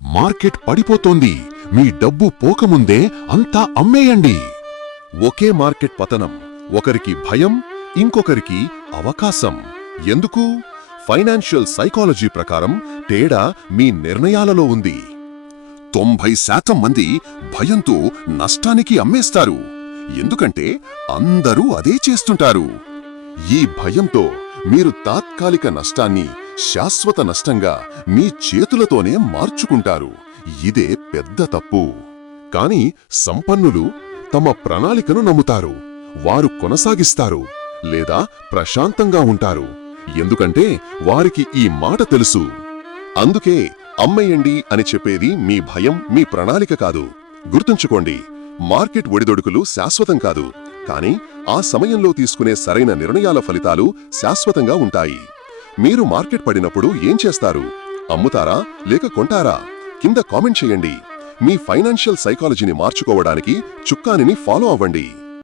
Market పడిపోతోంది, మీ డబ్బు పోకముందే అంతా అమ్మేయండి. ఒకే market పతనం, ఒకరికి భయం, ఇంకొకరికి అవకాశం. ఎందుకు? ఫైనాన్షియల్ సైకాలజీ ప్రకారం తేడా మీ నిర్ణయాలలో ఉంది. 90% మంది భయంతో నష్టానికి అమ్మేస్తారు, ఎందుకంటే అందరూ అదే చేస్తుంటారు. ఈ భయంతో మీరు తాత్కాలిక నష్టాన్ని శాశ్వత నష్టంగా మీ చేతులతోనే మార్చుకుంటారు. ఇదే పెద్ద తప్పు. కాని సంపన్నులు తమ ప్రణాళికను నమ్ముతారు. వారు కొనసాగిస్తారు లేదా ప్రశాంతంగా ఉంటారు, ఎందుకంటే వారికి ఈ మాట తెలుసు. అందుకే అమ్మేయండి అని చెప్పేది మీ భయం, మీ ప్రణాళిక కాదు. గుర్తుంచుకోండి, మార్కెట్ ఒడిదొడుకులు శాశ్వతం కాదు, కానీ ఆ సమయంలో తీసుకునే సరైన నిర్ణయాల ఫలితాలు శాశ్వతంగా ఉంటాయి. మీరు మార్కెట్ పడినప్పుడు ఏం చేస్తారు? అమ్ముతారా లేక కొంటారా? కింద కామెంట్ చేయండి. మీ ఫైనాన్షియల్ సైకాలజీని మార్చుకోవడానికి చుక్కానిని ఫాలో అవ్వండి.